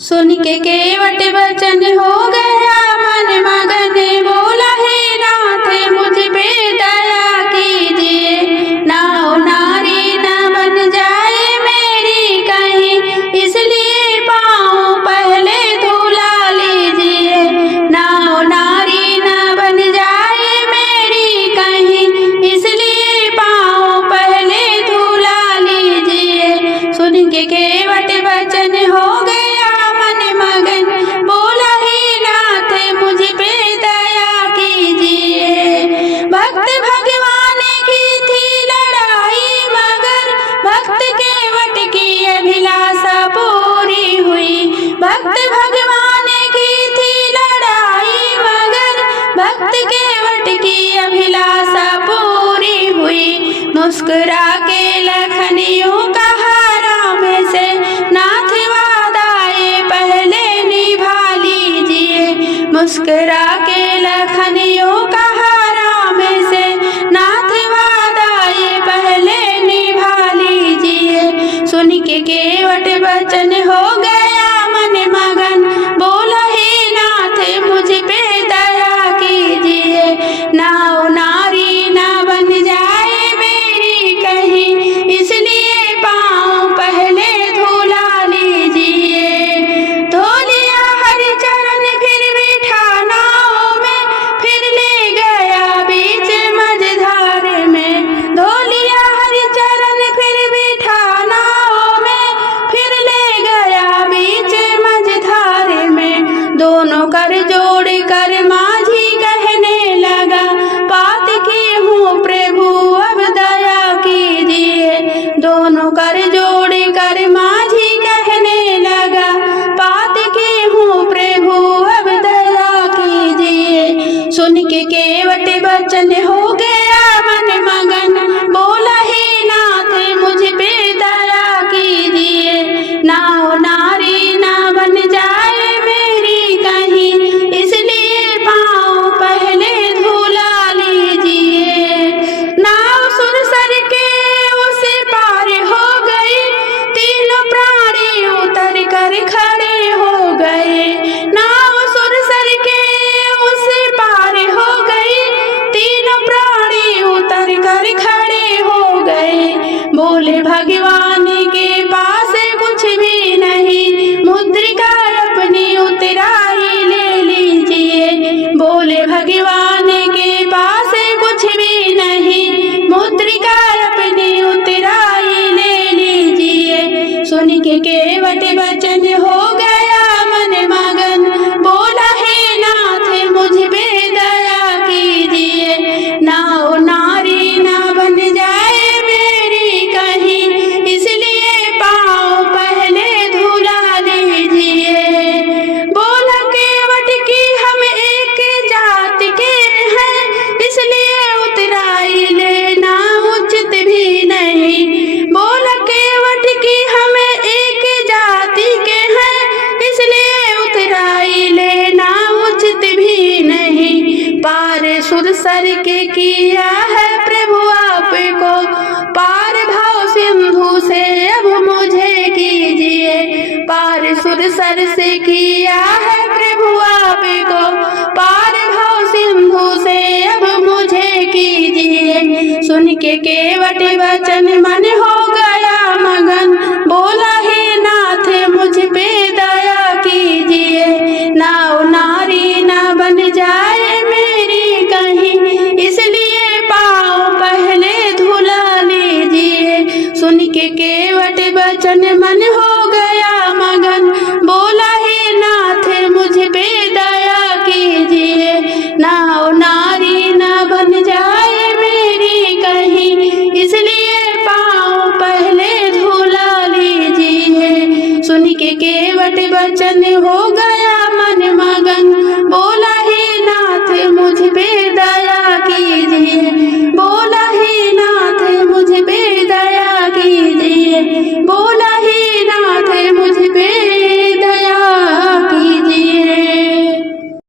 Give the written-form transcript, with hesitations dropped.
सुन के केवट वचन हो गया मन मगन, बोला हे नाथ मुझ पे दया कीजिए। नाव नारी न बन जाए मेरी कहीं, इसलिए पाँव पहले धुला लीजिए। नाव नारी न बन जाए मेरी कहीं, इसलिए पाँव पहले धुला लीजिए। सुन के केवट वचन हो गया मन मगन, बोला हे नाथ मुझ पे दया कीजिए। भक्त भगवान की थी लड़ाई, मगर भक्त केवट की अभिलाषा पूरी हुई। भक्त भगवान की थी लड़ाई, मगर भक्त केवट की अभिलाषा पूरी हुई। मुस्कुरा के लखन यूं कहा राम से, नाथ वादाए पहले निभा लीजिए। मुस्कुरा के लखन यूं कहा राम से, नाथ वादाए पहले निभा लीजिए। सुन के केवट वचन हो गया मन मगन, बोला हे नाथ मुझ पे दया कीजिए। नाव नारी न बन जाए मेरी कहीं, इसलिए पाँव पहले धुला लीजिए। धो लिया हरि चरण फिर बिठा नाव में, फिर ले गया बीच मझधार में। धो लिया हरि चरण फिर बिठा नाव में, फिर ले गया बीच मझधार में। दोनों कर जोड़ कर माझी कहने लगा, बात की हूँ प्रभु अब दया कीजिए। दोनों कर जोड़ कर माझी कहने लगा, बात की हूँ प्रभु अब दया कीजिए। सुन के केवट वचन हो गया मन मगन, बोला हे नाथ मुझ पे दया कीजिए। नाव नारी न बन जाए मेरी कहीं, इसलिए पाँव पहले धुला लीजिए। नाव सुरसर के उस पार हो गई, तीनों प्राणी उतर कर खड़े हो गए। नाव सुरसर के उस पार हो गई, तीनों प्राणी उतर कर खड़े हो गए। बोले भगवान के पास कुछ भी नहीं, मुद्रिका अपनी उतराई ले लीजिए। बोले भगवान के पास कुछ भी नहीं, मुद्रिका अपनी उतराई ले लीजिए। सुन के केवट वचन हो गया मन मगन, बोला हे नाथ मुझ पे दया कीजिए। नाव नारी न बन जाए मेरी कहीं, इसलिए पाँव पहले धुला लीजिए। बोला केवट की हम एक जाति के हैं, इसलिए उतराई लेना उचित भी नहीं। बोला केवट की हम एक जाति के हैं, इसलिए उतराई लेना उचित भी नहीं। पार सुरसर के किया है प्रभु आपको, पार भाव सिंधु से अब मुझे कीजिए। पार सुरसर से किया है प्रभु आपको, पार भाव सिंधु से अब मुझे कीजिए। सुन के केवट वचन मन हो गया मगन, बोला हे नाथ मुझ पे दया कीजिए। नाव नारी न बन जाए मेरी कहीं, इसलिए पाँव पहले धुला लीजिए। सुन के केवट वचन मन हो